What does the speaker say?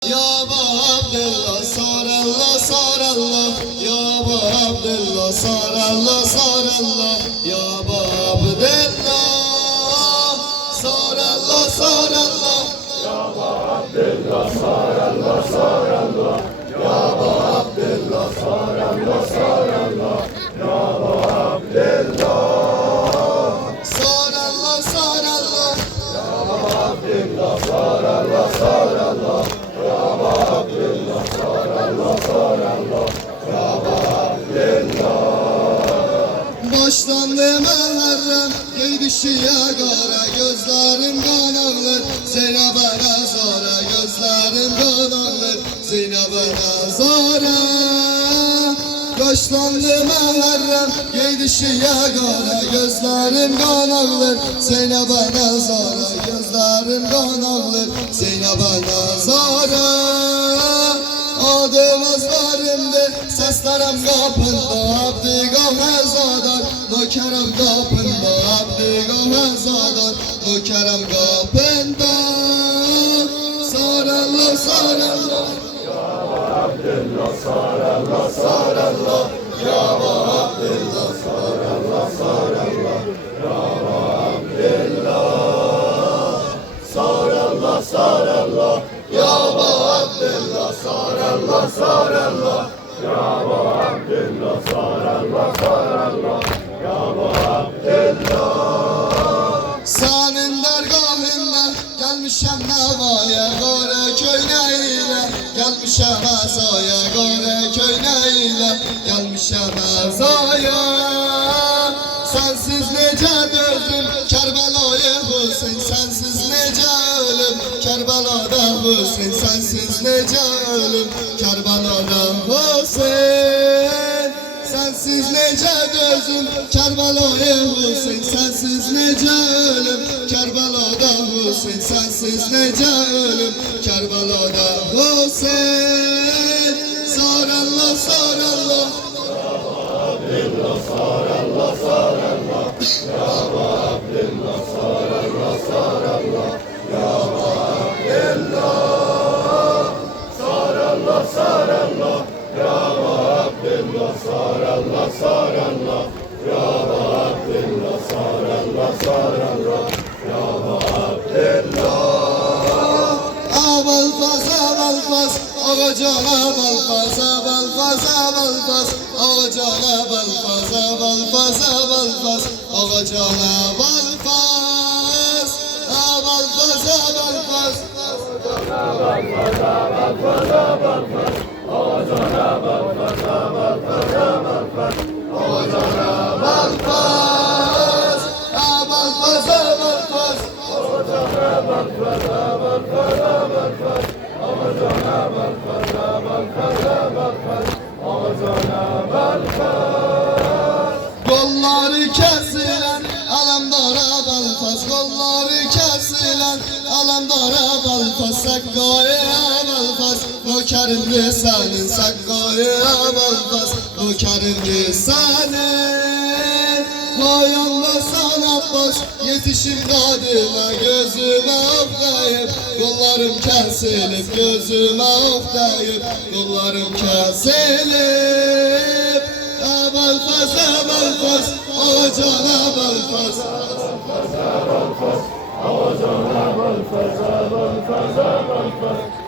Ya Abdullah sarallah sarallah Ya Abdullah sarallah sarallah Ya Abdullah sarallah sarallah Ya Abdullah sarallah sarallah Ya Abdullah sarallah sarallah Ya Abdullah sarallah sarallah Abdullah sarallah sarallah Ya Abdullah sarallah sarallah Ya Abdullah Başlandı Muharrem Giydi şiya gara Gözlerim kan ağlar Zeynep'e nazara Gözlerim kan ağlar Zeynep'e nazara Başlandı Muharrem Giydi şiya gara Gözlerim kan ağlar Zeynep'e nazara Gözlerim kan ağlar Zeynep'e nazara Adım azlarımdı, seslerim kapında Abdigah ezadan, nökerim kapında Abdigah ezadan, nökerim kapında Sarallah, sarallah Ya Abdullah sarallah sarallah Ya Abdullah sarallah sarallah Ya Abdullah sarallah sarallah Ya Abdullah sarallah sarallah Ya Abdullah sarallah sarallah Ya Abdullah Senin dergahında gelmişem nevaya Gore köyneyle gelmişem ezaya Gore köyneyle gelmişem ezaya Sensiz nece dözdüm Kerbela'yı Hüseyin Sensiz nece ölüm Kerbela'da Hüseyin Sensiz nece ölüm Kerbela'da Hüseyin Sensiz nece dözüm Kerbela'yı Hüseyin Sensiz nece ölüm Kerbela'da Hüseyin Sensiz nece ölüm Kerbela'da Hüseyin Sarallah sarallah Abdullah sarallah sarallah Ya Abdullah sarallah sarallah Ya Abdullah sarallah sarallah Ya Abdullah sarallah sarallah Ya Abdullah sarallah sarallah Ya Abdullah Avalfaz avalfaz Ağacana balfaz avalfaz avalfaz Ağacana balfaz avalfaz avalfaz Ağacana balfaz Avalfaz avalfaz Avalfaz avalfaz avalfaz Kolları kesilen alamdara balfaz Kolları kesilen alamdara balfaz Sakkaya balfaz Nökerin lisanın Sakkaya balfaz Nökerin lisanın Bayanda sana baş Yetişim kadıma gözüme oklayıp Kollarım kesilip gözüme oklayıp Kollarım kesilip Abalfaz abalfaz Ağacana balfaz Ağacana balfaz, balfaz, balfaz